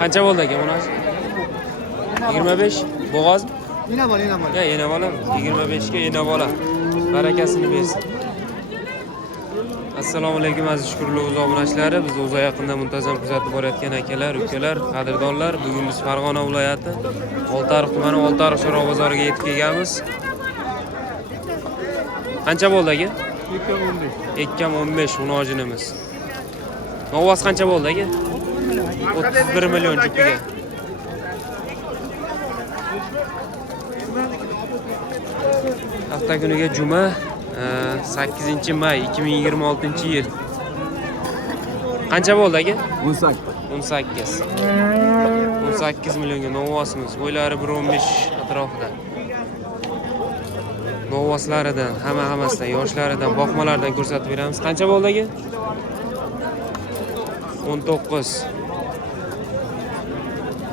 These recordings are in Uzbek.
Qancha bo'ldi aka buni? 25 bo'g'oz. Yine var. Ya yana bola 25 ga yana bola. Barakasini bersin. Assalomu alaykum aziz shukrli o'z obunachilari. Biz o'z yaqinda muntazam kuzatib borayotgan akalar, ukalar, qadrdonlar. Bugun biz Farg'ona viloyati Oltiariq tumani Oltiariq Chorva bozoriga yetib kelganmiz. Qancha bo'ldi aka? 2.15 unojinimiz. Novvos qancha bo'ldi aka? 31 million jupiga. Hafta kuniga juma 8-may 2026-yil. Qancha bo'ldi aka? 18. 18 millionga novvosimiz. Bo'ylari 1.15 atrofida. Novvoslaridan, hammasidan, yoshlaridan, boqmalaridan ko'rsatib beramiz. Qancha bo'ldi aka? 19.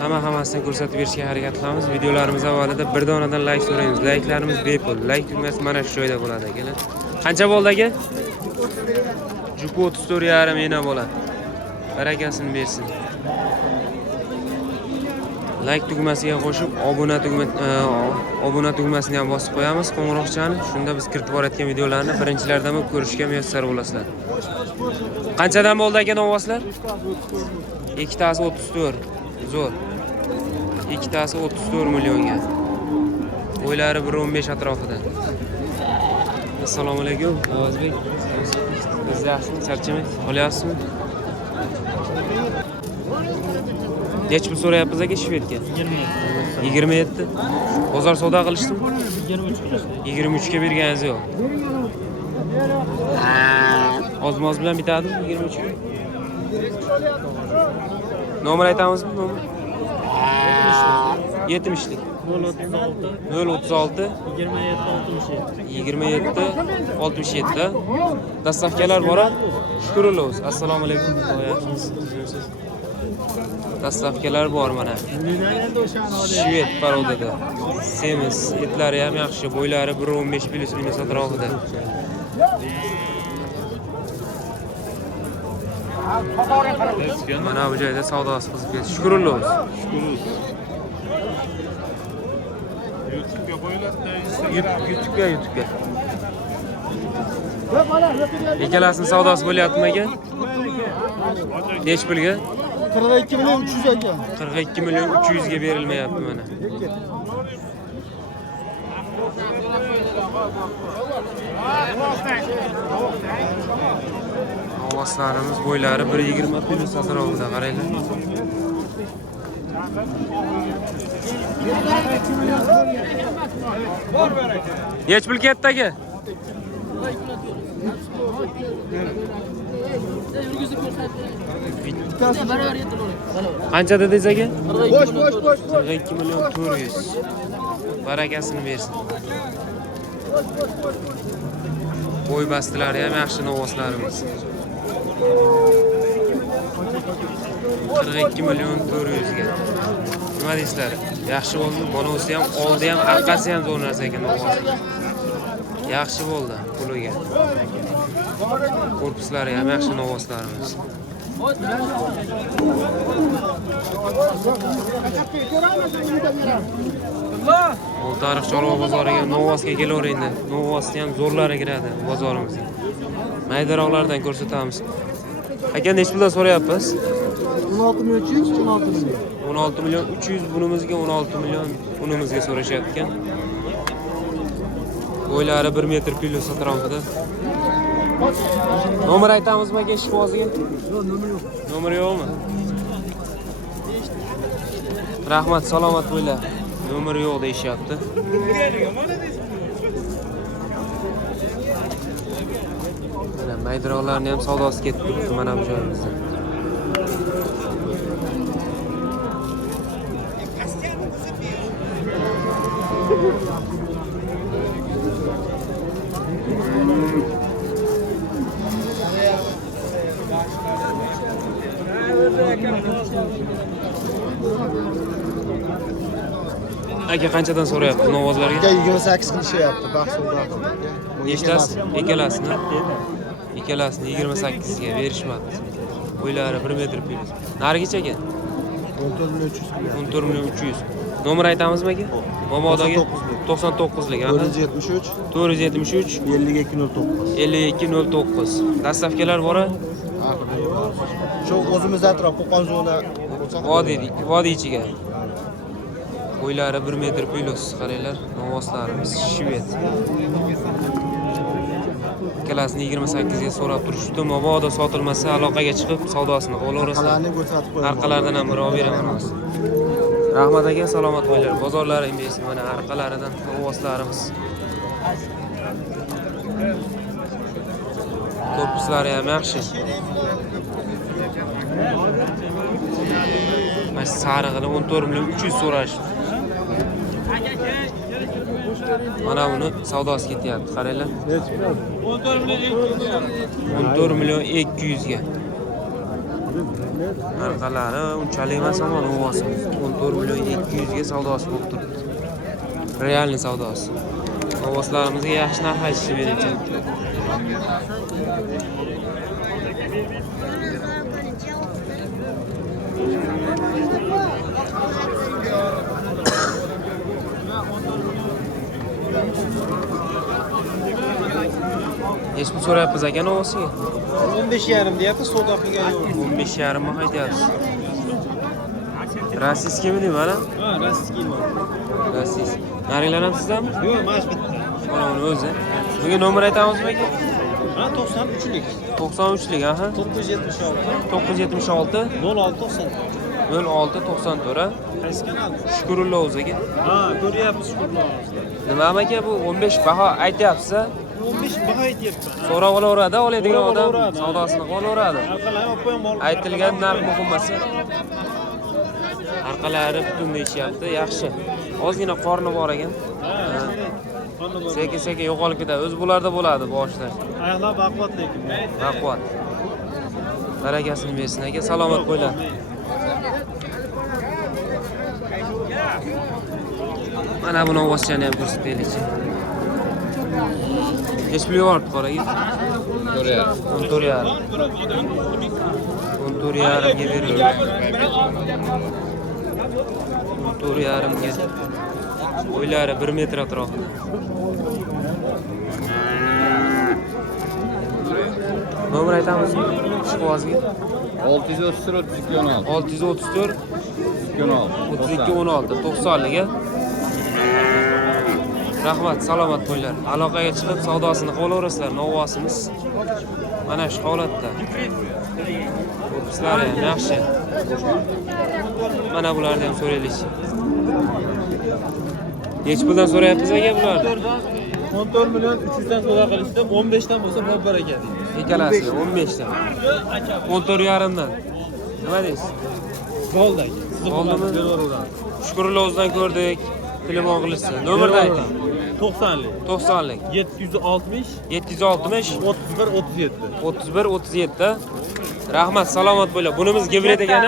Hammasidan ko'rsatib berishga harakat qilamiz. Videolarimiz avvalida bir donadan like so'raymiz. Like'larimiz bepul. Like tugmasi mana shu joyda bo'ladi akalar. Qancha bo'ldi aka? Jupu 34,5 mena bo'ladi. Barakasini bersin. Like tugmasiga qo'shib, obuna tugmasini ham bosib qo'yamiz, qo'ng'iroqchani. Shunda biz kiritib borayotgan videolarni birinchilardan ko'rishga muyassar bo'lasizlar. Qanchadan bo'ldi aka novvoslar? Ikkitasi 34. Zo'r. Ikkitasi 34 millionga. Bo'ylari 1.15 atrofida. Assalomu alaykum. Ovozbek. Siz yaxshimi? Charchamaysiz? Qolyapsizmi? Nech pul so'rayapsiz aka shvedga? 27. Bozor savdo qilishdimi? 23 ga berganingiz yo'q. Ozmoz bilan bitadimi 23 ga? Nomer aytamizmi? Nomer 70lik 036 27 67. Dastavkalar bor. Shukrulov. Assalomu alaykum. Yaxshimisiz? Dastavkalar bor mana. Shved parodada. Semiz, etlari ham yaxshi, bo'ylari 1.15 plus minus atrofida. Mana bu joyda savdosi qizib ketdi. Shukrulov. YouTube'ga. Ikkalasini savdosi bo'lyaptimi aka? Nech pulga? 42 milyon 300 aka. 42 milyon 300 ga berilmayapti mana. Ovoslarimiz bo'ylari 1.20 plus atrofida qaranglar. Nech pul ketdi aka? Qancha dedingiz aka? Boş. 42 milyon 400. Barakasini bersin. Bo'y bastilari ham yaxshi novvoslarimiz. 42 milyon 400 ga. Nima deysizlar? Yaxshi bo'ldimi? Bonosi ham, oldi ham, orqasi ham zo'r narsa ekan novvos. Yaxshi bo'ldi puliga. Korpuslari ham yaxshi novvoslarimiz. Oltiariq Chorva bozoriga novvosga kelavering. Novvosda ham zo'rlari kiradi bozorimizga. Maydaroqlardan ko'rsatamiz. Aka nech puldan so'rayapsiz? 16 milyon 300, 16 milyon. 16 milyon 300 bunimizga 16 milyon bunimizga so'rashayotgan. Bo'ylari 1 metr plus atrofida. Nomer aytamizmi aka ishqibozga? Yo'q, nomer yo'q. Nomer yo'qmi? Rahmat, salomat bo'lar. Nomer yo'q deyishyapti. Mana maydiroqlarni ham savdosi ketdi mana bu joyimizda. Aka qanchadan so'rayapti novvozlarga? 28 qilishyapti, bahs o'rnatib. Nechtasi? Ikkalasini. Ikkalasini 28 ga berishmadi. Bo'ylari 1 metr plus. Narigacha aka? 14 milyon 300 milyon. 14 milyon 300. Nomer aytamizmi aka? Mamadagi 99lik. 473 473 5209. 5209. Dastavkalar bor. Shu o'zimiz atrof Qo'qon zona Vodiy ichiga. Bo'ylari 1 metr plus qaranglar. Novoslarimiz shvet. Ikkalasini 28 ga so'rab turishdi. Mabodo sotilmasa aloqaga chiqib savdosini olaverasizlar. Qalarni ko'rsatib qo'yaman. Arqalardan ham bir olib beraman hozir. Rahmat aka, salomat bo'linglar. Bozorlari emlaysiz. Mana arqalaridan novoslarimiz. Korpuslari ham yaxshi. Mana sarig'ini 14 million 300 so'rash. Mana buni savdosi ketyapti, qaranglar. 14 million 200 ga. Arqalari unchalik emas, ammo novosimiz 14 million 200 ga savdosi bo'lib turibdi. Realni savdosi. Novoslarimizga yaxshi narx aytishni beryapti. Necha pul so'rayapmiz aka novosiga? 15,5 deyapti, savdo qilgan yo'q. 15,5 ming aytyapsiz. Rossiyskimi deyman, mana? Ha, rossiyskimi. Rossiys. Narilar ham sizdanmi? Yo'q, mana shu bitta. Mana uni o'zi. Bunga nomer aytamizmi aka? Ha, 93lik. 93lik, aha. 976 976 0690. 0694. Qaysi kanal? Shukurullo o'ziga. Ha, ko'ryapmiz shukurlar. Nima aka bu 15 baho aytyapsiz? 15 baho aytyapti. So'rab olaveradi, oladigan odam Olaveradi. savdosini qilaveradi. Arqalarni olib qo'yam bor. Aytilgan narx muhim emas. Arqalari butun deyishyapti, yaxshi. Ozgina qorni bor ekan. Sekin-sekin yo'qolib ketadi. O'z bularda bo'ladi boshida. Oyoqlar baquvvat lekin. Baquvvat. Barakasini bersin aka, salomat bo'linglar. Mana buni ovoschani ham ko'rsataylikchi. Necha pul yorib qo'raga? 14,5. 14,5 ga beriladi. 14,5 ga. Bo'ylari 1 metr atrofida. Nomer aytamizmi? Shu qog'ozga. 634 3216 634 3216 3216 90liga. Rahmat, salomat bo'linglar. Aloqaga chiqib savdosini qilaverasizlar. Novosimiz mana shu holatda. Korpuslari ham yaxshi. Mana bularni ham so'raylik. Necha puldan so'rayapsiz aka bularni? 14 million 300 dan savdo qilishdi. 15 dan bo'lsa bir baraka deydi. Ikkalasiga 15 dan. 14,5 dan. Nima deysiz? Bo'ldi. Bo'ldimi? Shukurullo o'zidan ko'rdik. Telefon qilishsa. Nomerni ayting. 90lik. 90lik. 760 760 31 37. 31 37. Rahmat, salomat bo'ling. Bunimiz gibrid ekan.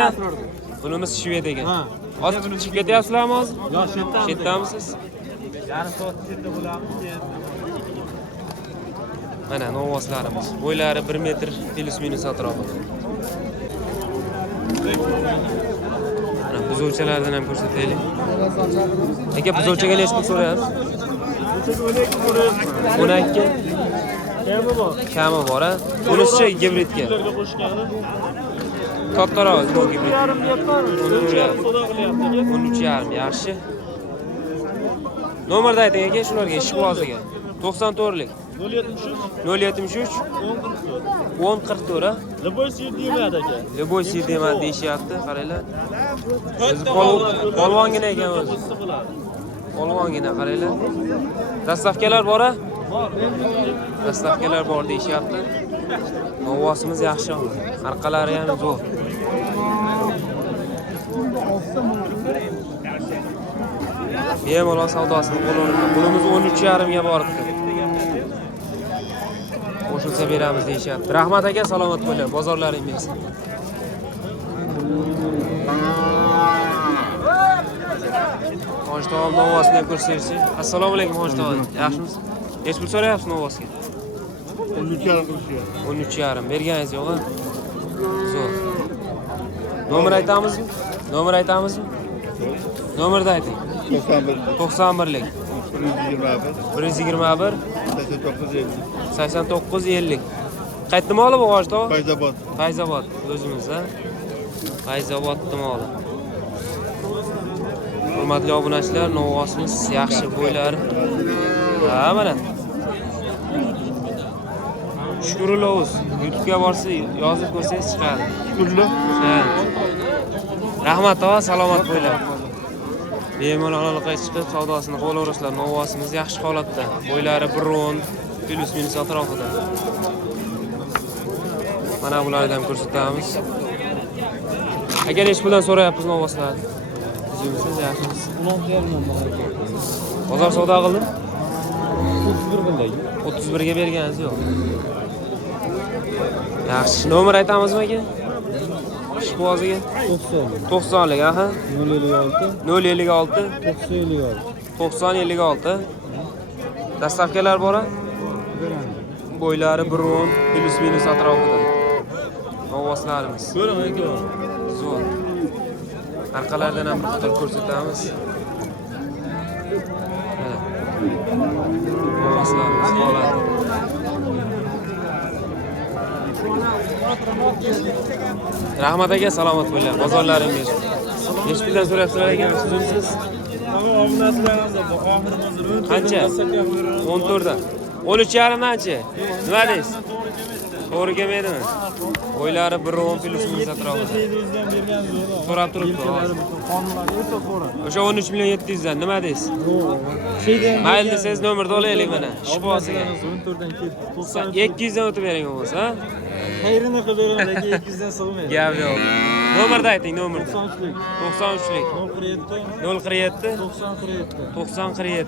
Bunimiz shved ekan. Ha. Hozir chiqib ketyapsizlarmi hozir? Yo'q, shetdan. Chetdamisiz? Yarim soat chetda bo'lamiz. Mana novoslarimiz. Bo'ylari 1 metr plus minus atrofida. Mana buzovchalardan ham ko'rsataylik. Aka, buzovchaga necha pul so'rayapsiz? 12. Kami bor. Kami bor, ha? Bunisi gibridga. Ularga qo'shgani. Kattaroq bu gibrid. Yarim deyapman. 13,5. 13,5 yaxshi. Nomerni ayting aka, shularga ish qo'ziga. 94lik. 073 073 1044 ha? Любой сир demadi aka. Любой sir demadi deyishyapti, qaranglar. O'zi polvongina ekan o'zi. Polvongina qaranglar. Dastavkalar bor-a? Bor. Dastavkalar bor deyishyapti. Novosimiz yaxshi. Arqalari ham zo'r. Bemalol savdosini qo'llanadi. Bunimiz 13,5 ga boribdi. Qo'shilsa beramiz deyishyapti. Rahmat aka, salomat bo'ling. Bozorlaringiz. Xonjton novosini ko'rsatsangiz. Assalomu alaykum Xonjton. Yaxshimisiz? Necha pul so'rayapsiz novosga? 13,5 qilishyapti. 13,5. Berganingiz yo'q-a? Zo'r. Nomer aytamizmi? Nomer aytamizmi? Nomerni ayting. 91lik 121 8950. Qayerda moli bu G'oshto? Fayzobod o'zimizda. Fayzobodda moli. Hurmatli obunachilar, novvosimiz yaxshi bo'ylar. Ha, mana. Shukurlovuz. YouTube'ga borsa yozib ko'rsangiz chiqadi. Shukurli. Ha. Rahmat tova, salomat bo'ylar. Bemalol aloqaga chiqib savdosini qilaverasizlar. Novvosimiz yaxshi holatda. Bo'ylari 1.10 plus minus atrofida. Mana bularni ham ko'rsatamiz. Agar ish bilan so'rayapmiz novvoslarni. Bizimiz yaxshimiz. 16.5 bozor savdo qildim. 31 qildik. 31 ga berganingiz yo'q. Yaxshi, nomer aytamizmi aka? Ishboziga 90lik, aha. 056 9056. Dastavkalar bor-a? Bo'ylari 1.10 plus minus atrofida. Novvoslarimiz. Ko'ring aka. Zo'r. Arqalardan ham bir qator ko'rsatamiz. Novvoslarimiz holat. Rahmat aka, salomat bo'linglar. Bozorlaringiz. Necha puldan so'rayapsizlar ekan sizimsiz? Qancha? 14 dan. 13.5 danchi? Nima deysiz? To'g'ri kelmaydimi? Bo'ylari 1.10 plus minus atrofida. So'rab turibdi. O'sha 13 million 700 dan nima deysiz? Mayli desangiz nomerni olaylik mana. Shifosiga. 200 dan o'tib bering bo'lsa, ha? Xayrini qilib beraman aka, 200 dan sig'maydi. Gap yo'q. Nomerni ayting, nomerni. 93lik 047 90 47.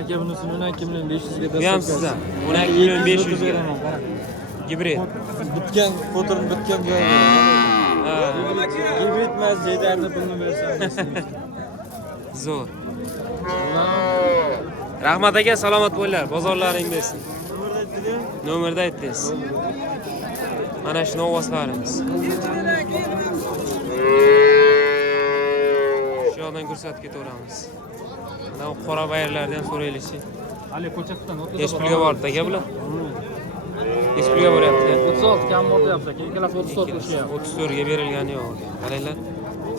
Aka bunisini 12 million 500 ga Bu ham sizdan. 12 million 500 ga. Gibrid. Bitgan, fotoning bitgan joyi. Ha, Gibrid emas, jedarni pulni bersam. zo'r. Rahmat aka, salomat bo'linglar. Bozorlaring bersin. Nomerni aytdingiz. Mana shu novvoslarimiz. Shu yoqdan ko'rsatib ketaveramiz. Mana qora bayirlardan ham so'raylik-chi. Ali ko'chatdan o'tib. Necha pulga bordi aka bular? Necha pulga boryapti? 36 kam bo'lyapti aka. Ikkalasi 34 o'shyapti. 34 ga berilgani yo'q. Qaranglar.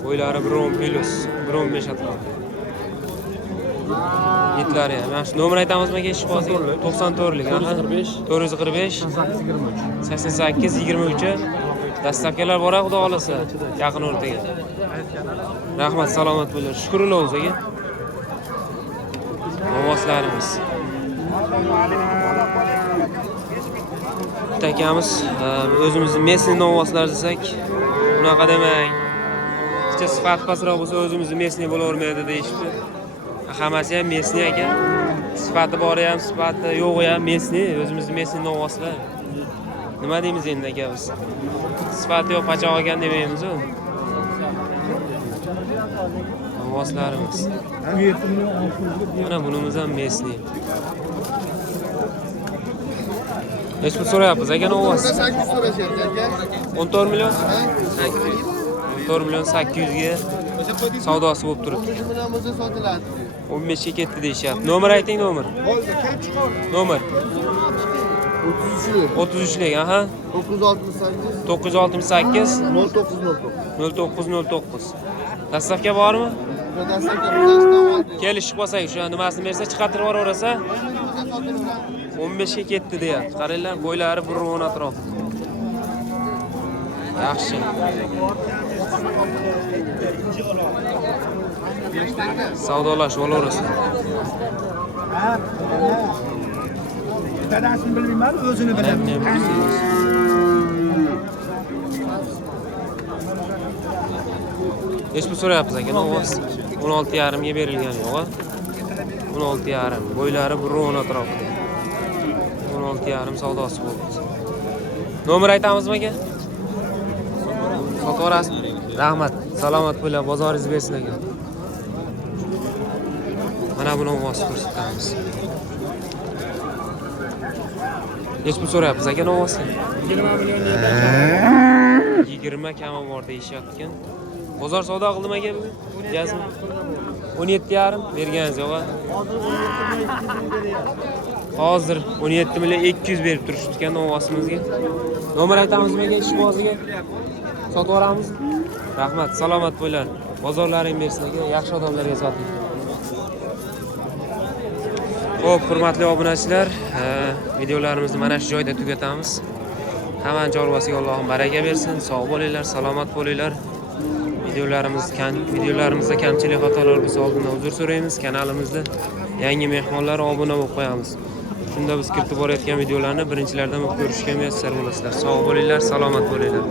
Bo'ylari 1.10 plus, 1.15 atrofida. Yetlari ham. Mana shu nomer aytamizmi aka ishbozga? 94lik, aha. 445 88 23. Dastavkalar bor, xudo xolasa. Yaqin o'rtaga. Rahmat, salomat bo'linglar. Shukrulov aka. Novvoslarimiz. Takamiz o'zimizni Messi novvoslar desak, unaqa demang. Ikkita sifat pastroq bo'lsa o'zimizni Messi bo'lavermaydi deyishdi. Hammasi ham Messi ekan. Sifati bori ham, sifati yo'g'i ham Messi, o'zimizni Messi novvoslar. Nima deymiz endi aka biz? Sifati yo'q pachoq ekan demaymiz-ku. Novvoslarimiz. Mana bunimiz ham Messi. Necha pul so'rayapmiz aka novvos? 800 so'rashyapti aka. 14 million? 14 million 800 ga savdosi bo'lib turibdi. 13 million bo'lsa sotiladi. 15 ga ketdi deyishyapti. Nomer ayting, nomer. Bo'ldi, kam chiqar. Nomer 33lik 33lik, aha. 968 968 0909. 0909. Dastavka bormi? Dastavka bizdan oldi. Kelishib qolsak, o'sha nimasini bersa chiqartirib yuboraversa, 15 ga ketdi deyapti. Qaranglar, bo'ylari 1.10 atrof. Yaxshi. Savdolashib olaverasizlar. Dadasini bilmayman, o'zini bilaman. Necha pul so'rayapsiz aka? Novvos 16.5 ga berilgan yo'q-a? 16.5. Bo'ylari 1.10 atrofida. 16.5 savdosi bo'ldi. Nomer aytamizmi aka? Sotaverasiz. Rahmat. Salomat bo'ling, bozoringiz bersin aka. Mana buni novvos ko'rsatamiz. Necha pul so'rayapsiz aka novvosga? 20 million 20 kami bor deyishyapti. Bozor savdo qildim aka bu. Jazm 17,5 berganingiz yo'q. Hozir 17 million 200 berib turishibdi ekan ovosimizga. Nomer aytamizmi aka ishboziga? Sotib yuboramiz. Rahmat, salomat bo'linglar. Bozorlaring bersin aka, yaxshi odamlarga soting. Xo'p, hurmatli obunachilar, videolarimizni mana shu joyda tugatamiz. Hamma chorvasiga Allohim baraka bersin. Sog' bo'linglar, salomat bo'linglar. Videolarimizda kamchilik xatolar bo'lsa oldindan uzr so'raymiz. Kanalimizda yangi mehmonlar obuna bo'lib qo'yamiz. Shunda biz kiritib borayotgan videolarni birinchilardan ko'rishga muyassar bo'lasizlar. Sog' bo'linglar, salomat bo'linglar.